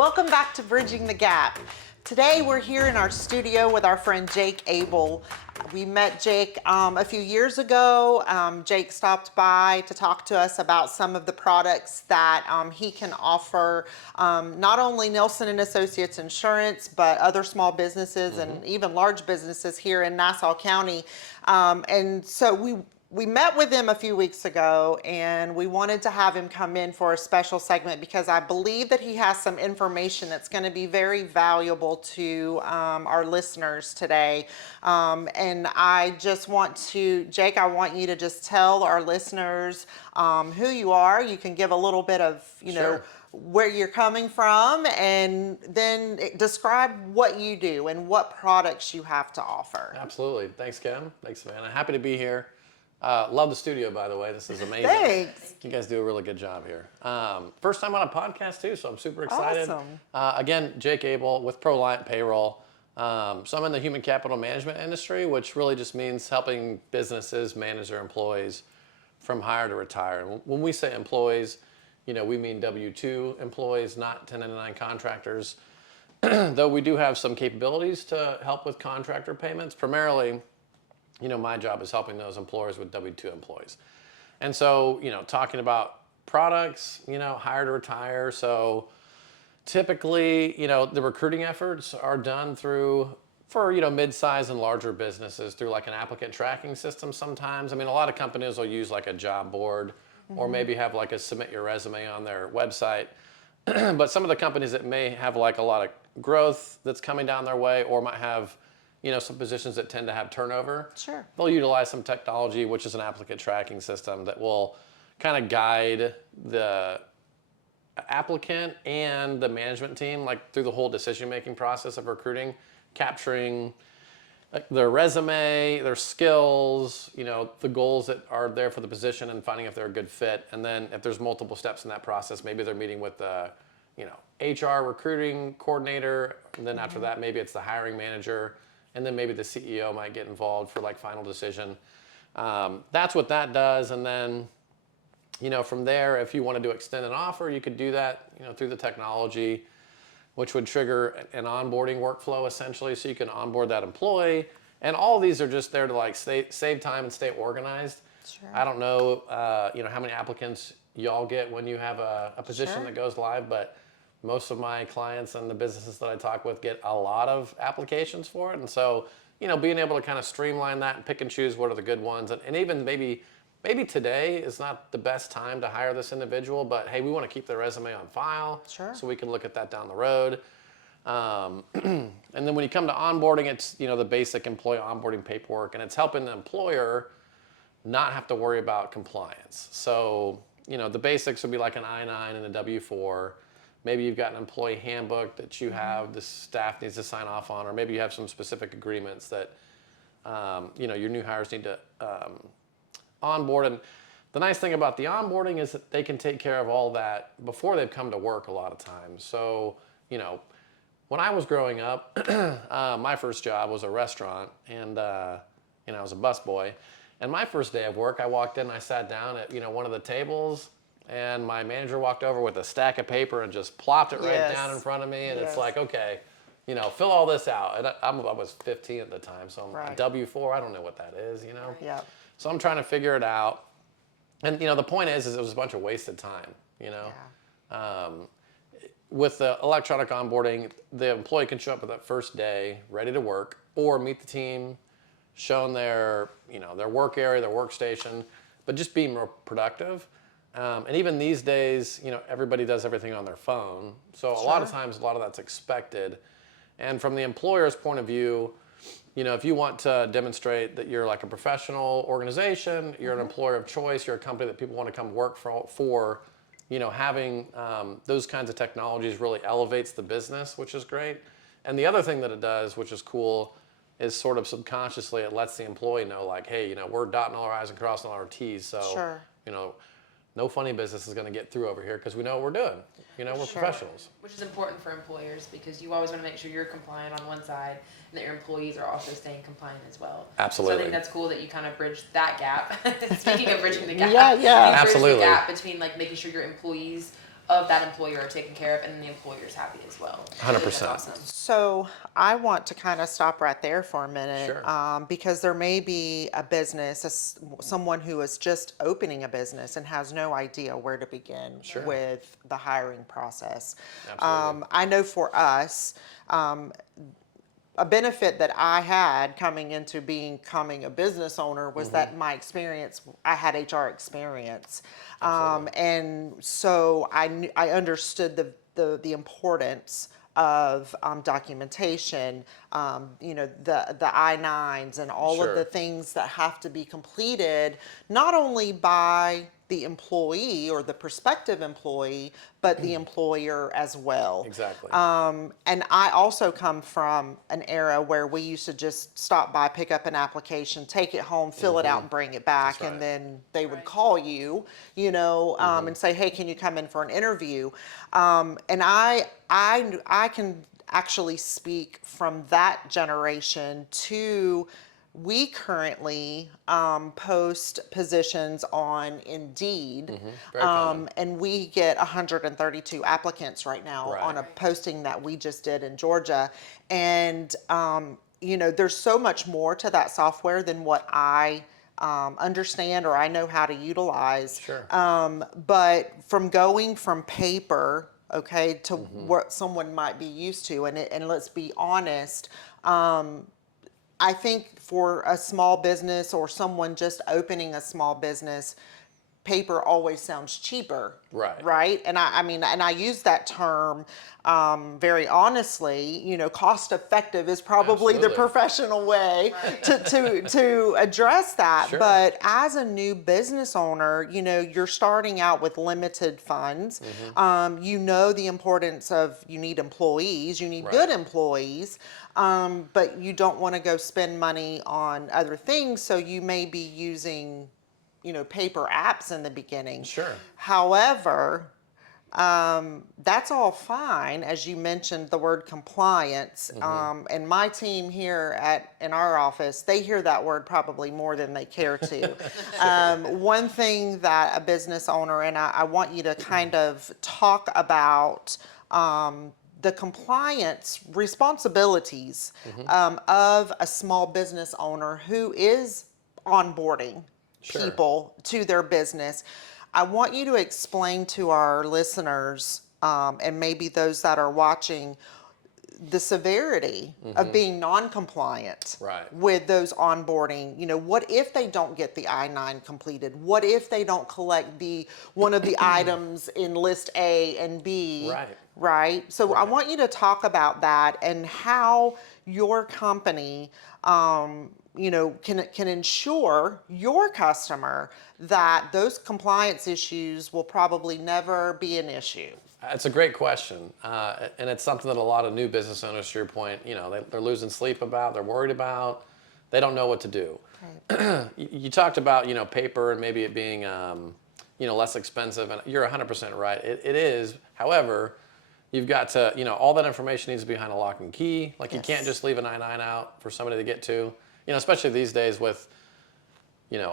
Welcome back to Bridging the Gap. Today we're here in our studio with our friend Jake Abel. We met Jake a few years ago. Jake stopped by to talk to us about some of the products that he can offer, not only Nelson and Associates Insurance, but other small businesses and even large businesses here in Nassau County. And so we met with him a few weeks ago, and we wanted to have him come in for a special segment because I believe that he has some information that's going to be very valuable to our listeners today. And I just want to, Jake, I want you to just tell our listeners who you are. You can give a little bit of, you know, where you're coming from, and then describe what you do and what products you have to offer. Absolutely. Thanks, Kim. Thanks, Savannah. Happy to be here. Love the studio, by the way. This is amazing. Thanks. You guys do a really good job here. First time on a podcast, too, so I'm super excited. Awesome. Again, Jake Abel with Proliant Payroll. So I'm in the human capital management industry, which really just means helping businesses manage their employees from hire to retire. And when we say employees, you know, we mean W-2 employees, not 1099 contractors. Though we do have some capabilities to help with contractor payments, primarily, you know, my job is helping those employers with W-2 employees. And so, you know, talking about products, you know, hire to retire. So typically, you know, the recruiting efforts are done for, you know, mid-size and larger businesses through like an applicant tracking system sometimes. I mean, a lot of companies will use like a job board or maybe have like a submit your resume on their website. But some of the companies that may have like a lot of growth that's coming down their way or might have, you know, some positions that tend to have turnover. Sure. They'll utilize some technology, which is an applicant tracking system that will kind of guide the applicant and the management team, like through the whole decision-making process of recruiting, capturing their resume, their skills, you know, the goals that are there for the position and finding if they're a good fit. And then if there's multiple steps in that process, maybe they're meeting with the, you know, HR recruiting coordinator. And then after that, maybe it's the hiring manager. And then maybe the CEO might get involved for like final decision. That's what that does. And then, you know, from there, if you wanted to extend an offer, you could do that, you know, through the technology, which would trigger an onboarding workflow essentially. So you can onboard that employee. And all these are just there to like save time and stay organized. Sure. I don't know, you know, how many applicants y'all get when you have a position that goes live, but most of my clients and the businesses that I talk with get a lot of applications for it. And so, you know, being able to kind of streamline that and pick and choose what are the good ones. And even maybe today is not the best time to hire this individual, but hey, we want to keep their resume on file. Sure. So we can look at that down the road. And then when you come to onboarding, it's, you know, the basic employee onboarding paperwork, and it's helping the employer not have to worry about compliance. So, you know, the basics would be like an I-9 and a W-4. Maybe you've got an employee handbook that you have, the staff needs to sign off on, or maybe you have some specific agreements that, you know, your new hires need to onboard. And the nice thing about the onboarding is that they can take care of all that before they've come to work a lot of times. So, you know, when I was growing up, my first job was a restaurant, and, you know, I was a busboy. And my first day of work, I walked in and I sat down at, you know, one of the tables, and my manager walked over with a stack of paper and just plopped it right down in front of me. And it's like, okay, you know, fill all this out. And I was 15 at the time, so I'm a W-4, I don't know what that is, you know? Yep. So I'm trying to figure it out. And, you know, the point is it was a bunch of wasted time, you know? Yeah. With the electronic onboarding, the employee can show up at that first day ready to work or meet the team, shown their, you know, their work area, their workstation, but just be more productive. And even these days, you know, everybody does everything on their phone. So a lot of times, a lot of that's expected. And from the employer's point of view, you know, if you want to demonstrate that you're like a professional organization, you're an employer of choice, you're a company that people want to come work for, you know, having those kinds of technologies really elevates the business, which is great. And the other thing that it does, which is cool, is sort of subconsciously it lets the employee know, like, hey, you know, we're dotting all our I's and crossing all our T's. So, you know, no funny business is going to get through over here because we know what we're doing. You know, we're professionals. Which is important for employers because you always want to make sure you're compliant on one side and that your employees are also staying compliant as well. Absolutely. So I think that's cool that you kind of bridge that gap. Speaking of bridging the gap. Yeah. You bridge Absolutely. the gap between like making sure your employees of that employer are taken care of, and then the employer's happy as well. I think 100%. That's awesome. So I want to kind of stop right there for a minute, Sure. because there may be a business, someone who is just opening a business and has no idea where to begin Sure. with the hiring process. Absolutely. I know for us, a benefit that I had coming into becoming a business owner was that my experience, I had HR experience. And so I understood the importance of documentation, the I-9s and all of the Sure. things that have to be completed, not only by the employee or the prospective employee, but the employer as well. Exactly. And I also come from an era where we used to just stop by, pick up an application, take it home, fill it out, and bring it back, That's right. and then they would Right. call you, and say, "Hey, can you come in for an interview?" And I can actually speak from that generation to. We currently post positions on Indeed, Very common. and we get 132 applicants right now Right. on a Right. posting that we just did in Georgia. And, there's so much more to that software than what I understand or I know how to utilize. Sure. But from going from paper, okay, to what someone might be used to, and let's be honest, I think for a small business or someone just opening a small business, paper always sounds cheaper. Right. Right. And I mean, and I use that term very honestly. Cost effective is probably the Absolutely. professional way Right. to address that. Sure. But as a new business owner, you're starting out with limited funds. The importance of you need employees, you need Right. good employees, but you don't want to go spend money on other things. So you may be using paper apps in the beginning. Sure. However, that's all fine, as you mentioned the word compliance. And my team here in our office, they hear that word probably more than they care to. One thing that a business owner, and I want you to kind of talk about the compliance responsibilities of a small business owner who is onboarding Sure. people to their business. I want you to explain to our listeners, and maybe those that are watching, the severity of being non-compliant Right. with those onboarding. What if they don't get the I-9 completed? What if they don't collect one of the items in list A and B? Right. Right. So I want you to talk about that and how your company, can ensure your customer that those compliance issues will probably never be an issue. It's a great question, and it's something that a lot of new business owners, to your point, they're losing sleep about, they're worried about, they don't know what to do. Right. You talked about, paper and maybe it being, less expensive, and you're 100% right. It is. However, you've got to, all that information needs to be behind a lock and key. Like, you can't Yes. just leave an I-9 out for somebody to get to, especially these days with,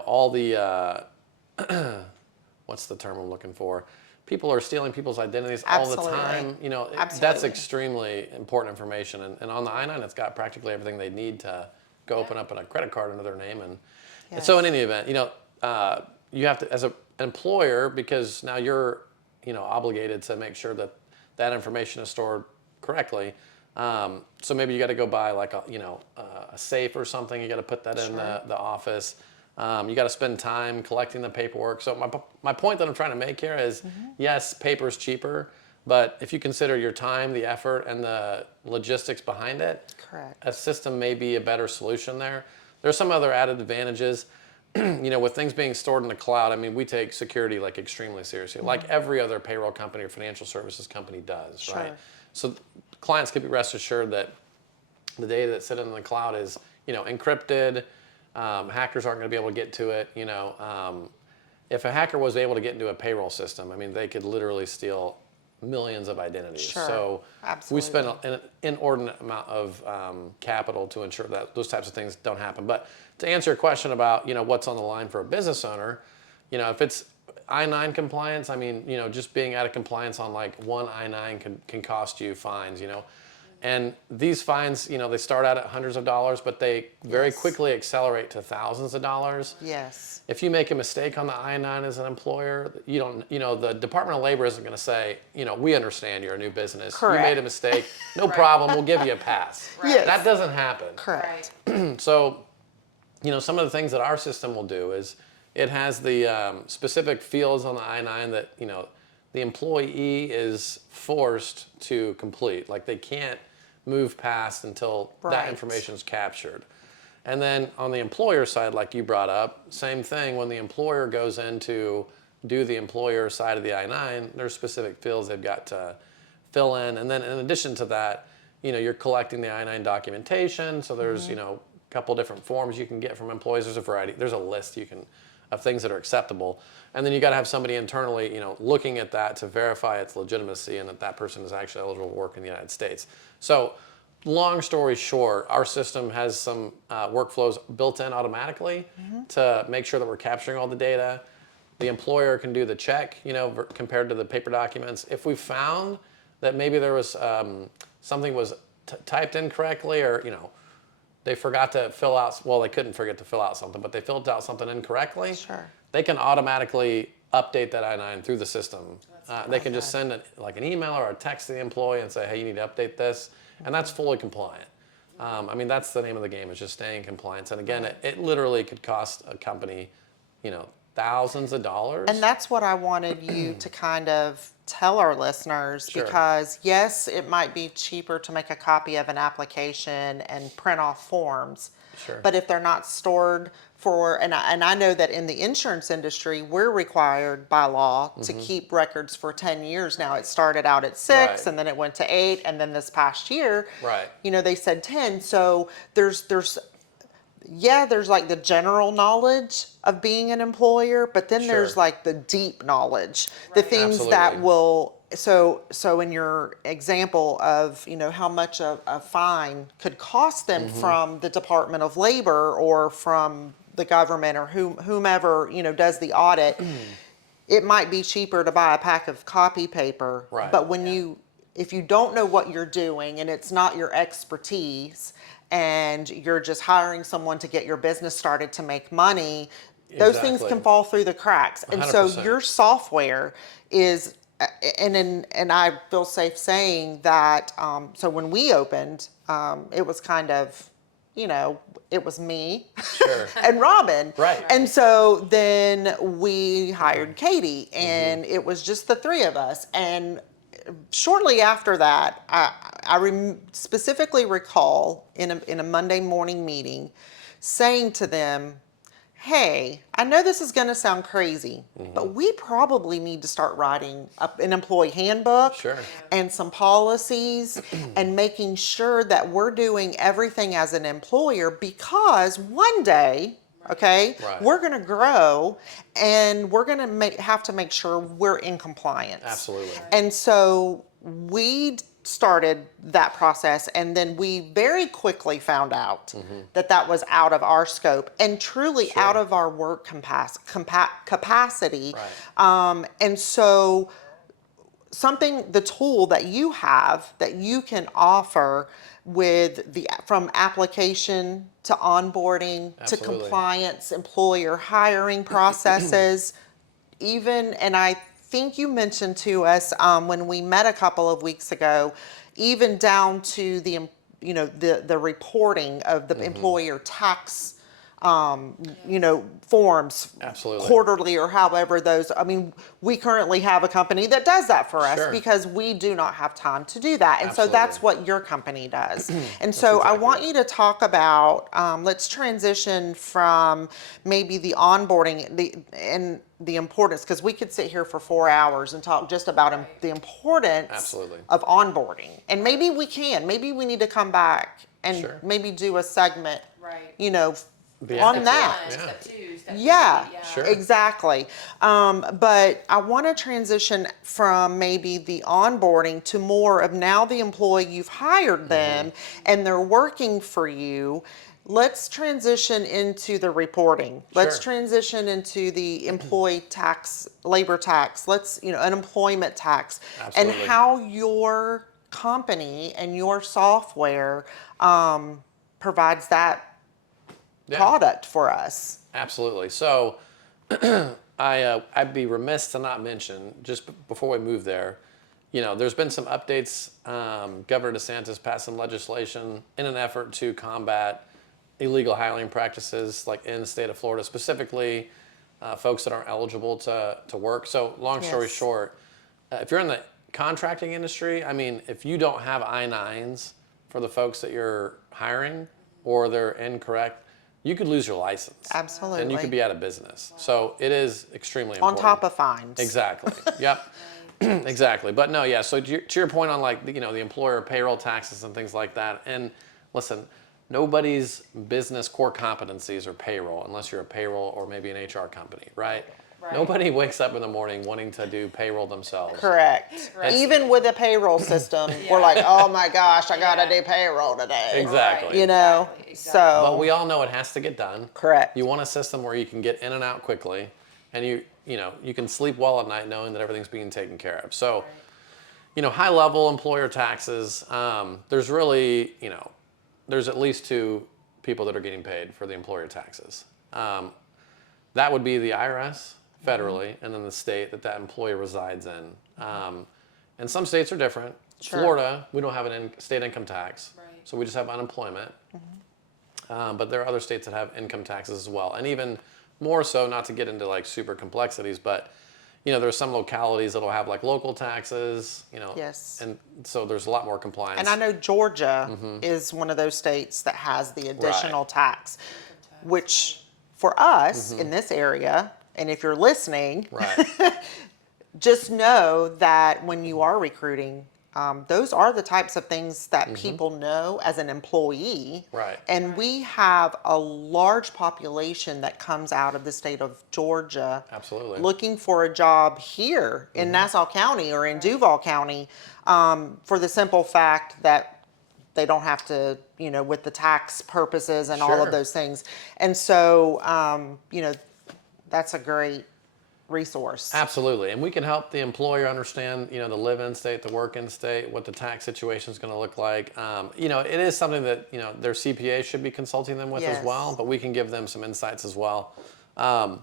all the, what's the term I'm looking for? People are stealing people's identities all the Absolutely. time. That's Absolutely. extremely important information. And on the I-9, it's got practically everything they need to go open up a credit card under their name. And so in any event, you have to, as an employer, because now you're, obligated to make sure that that information is stored correctly. So maybe you got to go buy like a safe or something. You got to put that in the office. You got to spend time collecting the paperwork. So my point that I'm trying to make here is, yes, paper's cheaper, but if you consider your time, the effort, and the logistics behind it, Correct. a system may be a better solution there. There's some other added advantages. With things being stored in the cloud, I mean, we take security like extremely seriously, like every other payroll company or financial services company does, right? So clients can be rest assured that the data that's sitting in the cloud is, encrypted. Hackers aren't going to be able to get to it. If a hacker was able to get into a payroll system, I mean, they could literally steal millions of identities. Sure. So Absolutely. we spend an inordinate amount of capital to ensure that those types of things don't happen. But to answer your question about, what's on the line for a business owner, if it's I-9 compliance, I mean, just being out of compliance on like one I-9 can cost you fines, And these fines, they start out at hundreds of dollars, but they very quickly accelerate to thousands of dollars. Yes. If you make a mistake on the I-9 as an employer, the Department of Labor isn't going to say, we understand you're a new business. Correct. You made a mistake. No problem. We'll give you a pass. Right. Yes. That doesn't happen. Correct. Right. So, some of the things that our system will do is it has the specific fields on the I-9 that, the employee is forced to complete. Like they can't move past until that Right. information is captured. And then on the employer side, like you brought up, same thing. When the employer goes in to do the employer side of the I-9, there's specific fields they've got to fill in. And then in addition to that, you're collecting the I-9 documentation. So there's, a couple different forms you can get from employees. There's a variety. There's a list of things that are acceptable. And then you got to have somebody internally, looking at that to verify its legitimacy and that person is actually eligible to work in the United States. So long story short, our system has some workflows built in automatically to make sure that we're capturing all the data. The employer can do the check, compared to the paper documents. If we found that maybe there was something was typed incorrectly, or they forgot to fill out. Well, they couldn't forget to fill out something, but they filled out something incorrectly. Sure. They can automatically update that I-9 through the system. They can just send an email or a text to the employee and say, hey, you need to update this. And that's fully compliant. That's the name of the game, is just staying in compliance. And again, it literally could cost a company, thousands of dollars. And that's what I wanted you to kind of tell our listeners, Sure. because yes, it might be cheaper to make a copy of an application and print off forms. Sure. But if they're not stored and I know that in the insurance industry, we're required by law to keep records for 10 years now. It started out at 6, Right. and then it went to 8, and then this past year, Right. they said 10. So there's like the general knowledge of being an employer, but then there's Sure. like the deep knowledge, the Right. things that Absolutely. will. So in your example of, how much a fine could cost them from the Department of Labor or from the government or whomever, does the audit, it might be cheaper to buy a pack of copy paper. Right. But if you don't know what you're doing and it's not your expertise and you're just hiring someone to get your business started to make money, those things Exactly. can fall through the cracks. And so 100%. your software is, and I feel safe saying that, so when we opened, it was kind of, it was me Sure. and Robin. Right. And so then we hired Katie, and it was just the three of us. And shortly after that, I specifically recall in a Monday morning meeting saying to them, hey, I know this is going to sound crazy, but we probably need to start writing up an employee handbook Sure. and some policies and making sure that we're doing everything as an employer, because one day, okay, Right. we're going to grow and we're going to have to make sure we're in compliance. Absolutely. And so we started that process, and then we very quickly found out that was out of our scope and truly Sure. out of our work capacity. Right. And so the tool that you have that you can offer with from application to onboarding to Absolutely. compliance, employer hiring processes, and I think you mentioned to us when we met a couple of weeks ago, even down to the reporting of the employer tax, forms, Absolutely. quarterly or however those. I mean, we currently have a company that does that for us Sure. because we do not have time to do that, and so that's Absolutely. what your company does. And so I exactly want right. you to talk about. Let's transition from maybe the onboarding and the importance, because we could sit here for 4 hours and talk just about the importance Absolutely. of onboarding. And maybe we can. Maybe we need to come back and Sure. maybe do a segment, Right. The on episode. that. Yeah. Step 2, step 3. Yeah, Sure. exactly. But I want to transition from maybe the onboarding to more of now the employee, you've hired them and they're working for you. Let's transition into the reporting. Let's Sure. transition into the employee tax, labor tax. Let's, unemployment tax, Absolutely. and how your company and your software provides that Yeah. product for us. Absolutely. So I'd be remiss to not mention, just before we move there, there's been some updates. Governor DeSantis passed some legislation in an effort to combat illegal hiring practices, like in the state of Florida, specifically folks that aren't eligible to work. So long story Yes. short, if you're in the contracting industry, I mean, if you don't have I-9s for the folks that you're hiring, or they're incorrect, you could lose your license. Absolutely. And you could be out of business. So it is extremely On important. top of fines. Exactly. Yep. Exactly. But no, yeah. So to your point on like the employer payroll taxes and things like that. And listen, nobody's business core competencies are payroll unless you're a payroll or maybe an HR company, right? Right. Nobody wakes up in the morning wanting to do payroll themselves. Correct. Right. Even with a payroll system, we're like, oh my gosh, I gotta do payroll today. Exactly. Right. You know, Exactly. so. But we all know it has to get done. Correct. You want a system where you can get in and out quickly, and you can sleep well at night knowing that everything's being taken care of. So, high level employer taxes. There's really, there's at least two people that are getting paid for the employer taxes. That would be the IRS federally, and then the state that employee resides in. And some states are different. Sure. Florida, we don't have an state income tax, Right. so we just have unemployment. But there are other states that have income taxes as well, and even more so, not to get into like super complexities, but there's some localities that'll have like local taxes, Yes. and so there's a lot more compliance. And I know Georgia is one of those states that has the additional tax, which for us in this area, and if you're listening, Right. just know that when you are recruiting, those are the types of things that people know as an employee. Right. And we have a large population that comes out of the state of Georgia Absolutely. looking for a job here in Nassau County or in Duval County, for the simple fact that they don't have to, with the tax purposes and all Sure. of those things. And so, that's a great resource. Absolutely, and we can help the employer understand, the live-in state, the work-in state, what the tax situation is going to look like. It is something that their CPA should be consulting them with as Yes. well, but we can give them some insights as well. And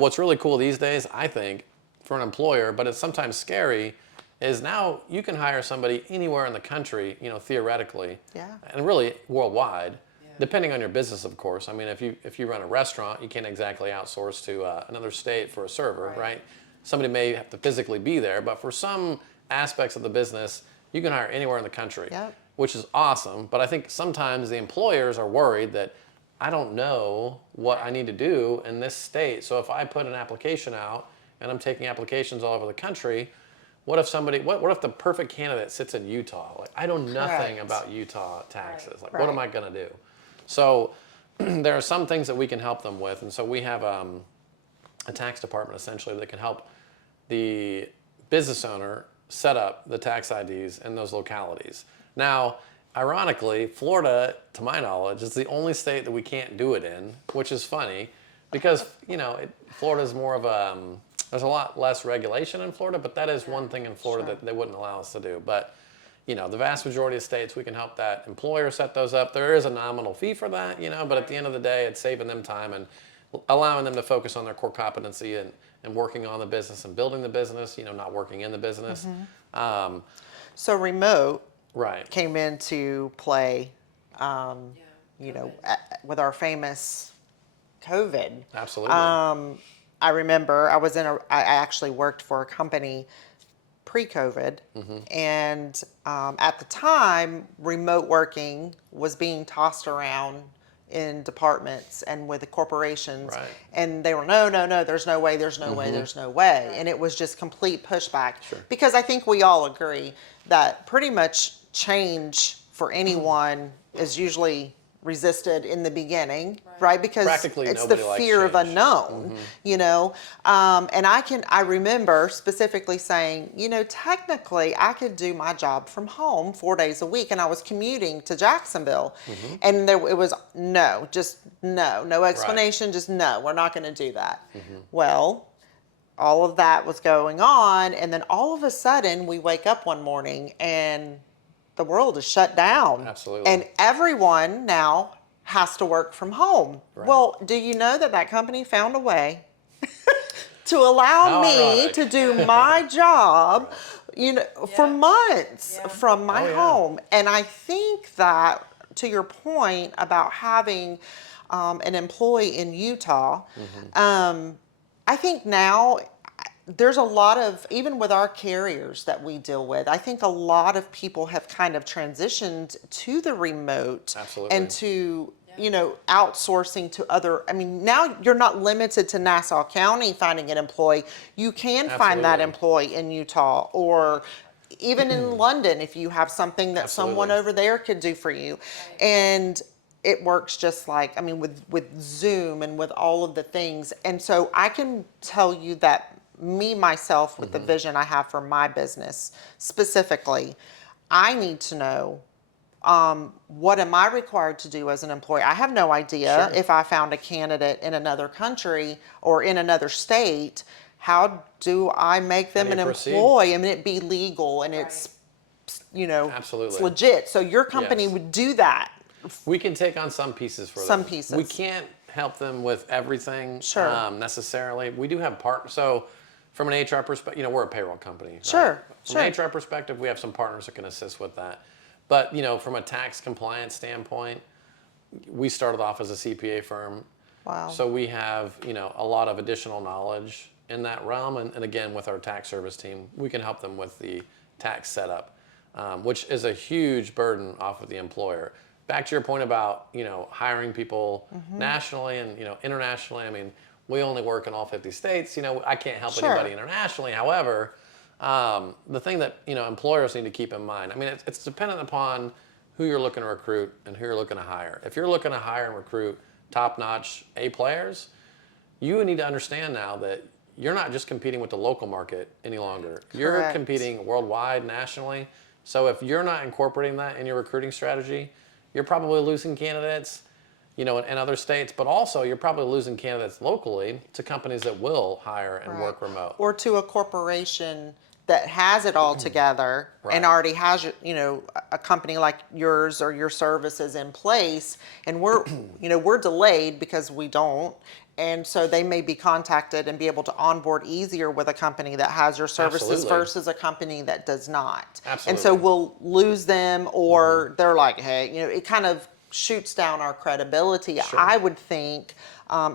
what's really cool these days, I think, for an employer, but it's sometimes scary, is now you can hire somebody anywhere in the country, theoretically, Yeah. and really worldwide. Depending on your business, of course. I mean, if you run a restaurant, you can't exactly outsource to another state for a server, right? Somebody may have to physically be there, but for some aspects of the business, you can hire anywhere in the country, Yep. which is awesome. But I think sometimes the employers are worried that I don't know what I need to do in this state. So if I put an application out and I'm taking applications all over the country, what if what if the perfect candidate sits in Utah? Like, I know nothing Correct. about Utah taxes. Like, Right. what am I gonna do? So there are some things that we can help them with, and so we have a tax department essentially that can help the business owner set up the tax IDs in those localities. Now, ironically, Florida, to my knowledge, is the only state that we can't do it in, which is funny because Florida is more of a there's a lot less regulation in Florida, but that is one thing in Florida that they wouldn't allow us to do. But the vast majority of states, we can help that employer set those up. There is a nominal fee for that, but at the end of the day, it's saving them time and allowing them to focus on their core competency and working on the business and building the business, not working in the business. So remote Right. came into play, with our famous COVID. Absolutely. I remember I actually worked for a company pre-COVID, and at the time, remote working was being tossed around in departments and with the corporations, Right. and they were no, there's no way, there's no way, there's no way, and it was just complete pushback. Because I think we all agree that pretty much change for anyone is usually resisted in the beginning, right? Because Practically it's the nobody likes fear of change. unknown, you know? And I remember specifically saying, you know, technically I could do my job from home 4 days a week, and I was commuting to Jacksonville. And it was no explanation, just no, we're not gonna do that. Well, all of that was going on, and then all of a sudden we wake up one morning and the world is shut down. Absolutely. And everyone now has to work from home. Right. Well, do you know that that company found a way to allow How me ironic. to do my job, you know, for months from my Oh, yeah. home? And I think that, to your point about having an employee in Utah, I think now there's a lot of, even with our carriers that we deal with, I think a lot of people have kind of transitioned to the remote. Absolutely. And to, you know, outsourcing to other, I mean, now you're not limited to Nassau County finding an employee. You can find that Absolutely. employee in Utah, or even in London if you have something that someone Absolutely. over there could do for you. And it works just like, I mean, with Zoom and with all of the things. And so I can tell you that myself, with the vision I have for my business specifically, I need to know what am I required to do as an employee. I have no idea if I found a candidate in another country or in another state, how do I make them do an you proceed? employee and it be legal and it's, you know, Absolutely. it's legit. So your company Yes. would do that. We can take on some pieces for them. Some pieces. We can't help them with everything necessarily. We do have partners. So from an HR perspective, you know, we're a payroll company. Right? Sure, From an HR perspective, we have some partners that can assist with that. But, you know, from a tax compliance standpoint, we started off as a CPA firm. Wow. So we have, you know, a lot of additional knowledge in that realm. And again, with our tax service team, we can help them with the tax setup, which is a huge burden off of the employer. Back to your point about, you know, hiring people nationally and, you know, internationally. I mean, we only work in all 50 states. You know, I can't help anybody internationally. However, the thing that, you know, employers need to keep in mind, I mean, it's dependent upon who you're looking to recruit and who you're looking to hire. If you're looking to hire and recruit top-notch A players, you need to understand now that you're not just competing with the local market any longer. You're Correct. competing worldwide, nationally. So if you're not incorporating that in your recruiting strategy, you're probably losing candidates, you know, in other states, but also you're probably losing candidates locally to companies that will hire and work remote. Or to a corporation that has it all together and already has, you know, a company like yours or your services in place, and we're, you know, we're delayed because we don't. And so they may be contacted and be able to onboard easier with a company that has your services Absolutely. versus a company that does not. Absolutely. And so we'll lose them, or they're like, hey, you know, it kind of shoots down our credibility. I would think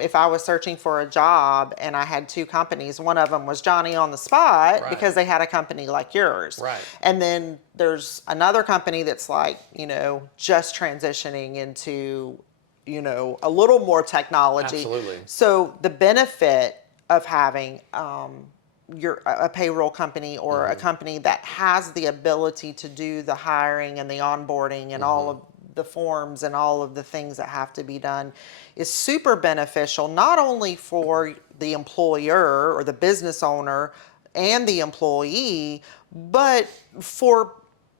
if I was searching for a job and I had two companies, one of them was Johnny on the spot because they had a company like yours. Right. And then there's another company that's like, you know, just transitioning into, you know, a little more technology. Absolutely. So the benefit of having a payroll company or a company that has the ability to do the hiring and the onboarding and all of the forms and all of the things that have to be done is super beneficial, not only for the employer or the business owner and the employee, but for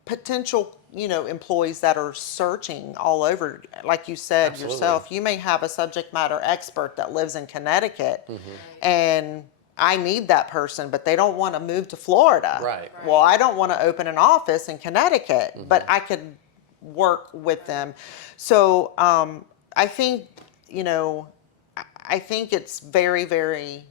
potential, you know, employees that are searching all over. Like you said yourself, you may have a subject matter expert that lives in Connecticut and I need that person, but they don't want to move to Florida. Right. Well, I don't want to open an office in Connecticut, but I could work with them. So I think, you know, I think it's very, very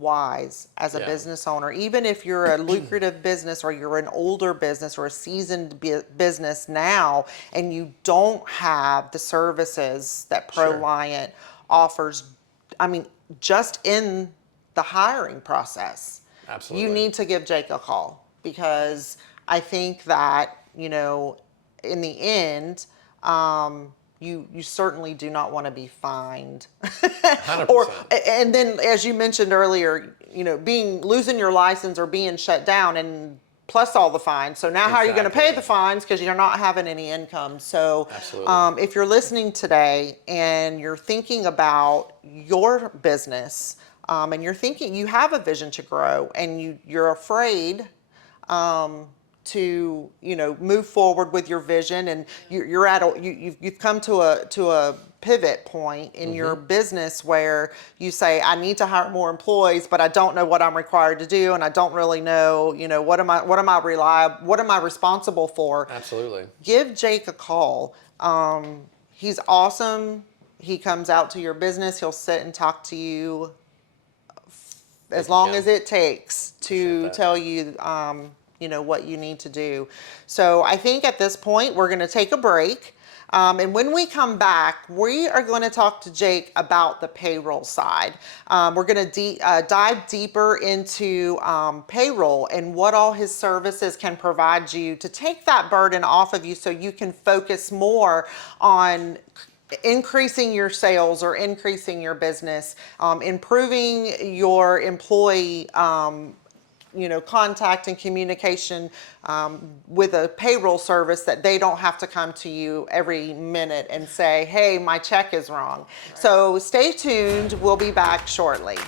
wise as a business owner, even if you're a lucrative business or you're an older business or a seasoned business now, and you don't have the services that Proliant offers. I mean, just in the hiring process, Absolutely. you need to give Jake a call, because I think that, you know, in the end, you certainly do not want to be fined. 100%. And then, as you mentioned earlier, you know, losing your license or being shut down, and plus all the fines. So now how are you going to pay Exactly. the fines because you're not having any income? So Absolutely. if you're listening today and you're thinking about your business and you're thinking you have a vision to grow and you're afraid to move forward with your vision, and you're at you've come to a pivot point in your business where you say, I need to hire more employees, but I don't know what I'm required to do, and I don't really know, what am I responsible for? Absolutely. Give Jake a call. He's awesome. He comes out to your business. He'll sit and talk to you as Thank you, long Kim. as it takes to Appreciate that. tell you, what you need to do. So I think at this point, we're going to take a break. And when we come back, we are going to talk to Jake about the payroll side. We're going to dive deeper into payroll and what all his services can provide you to take that burden off of you so you can focus more on increasing your sales or increasing your business, improving your employee contact and communication with a payroll service, that they don't have to come to you every minute and say, hey, my check is wrong. So stay tuned. We'll be back shortly.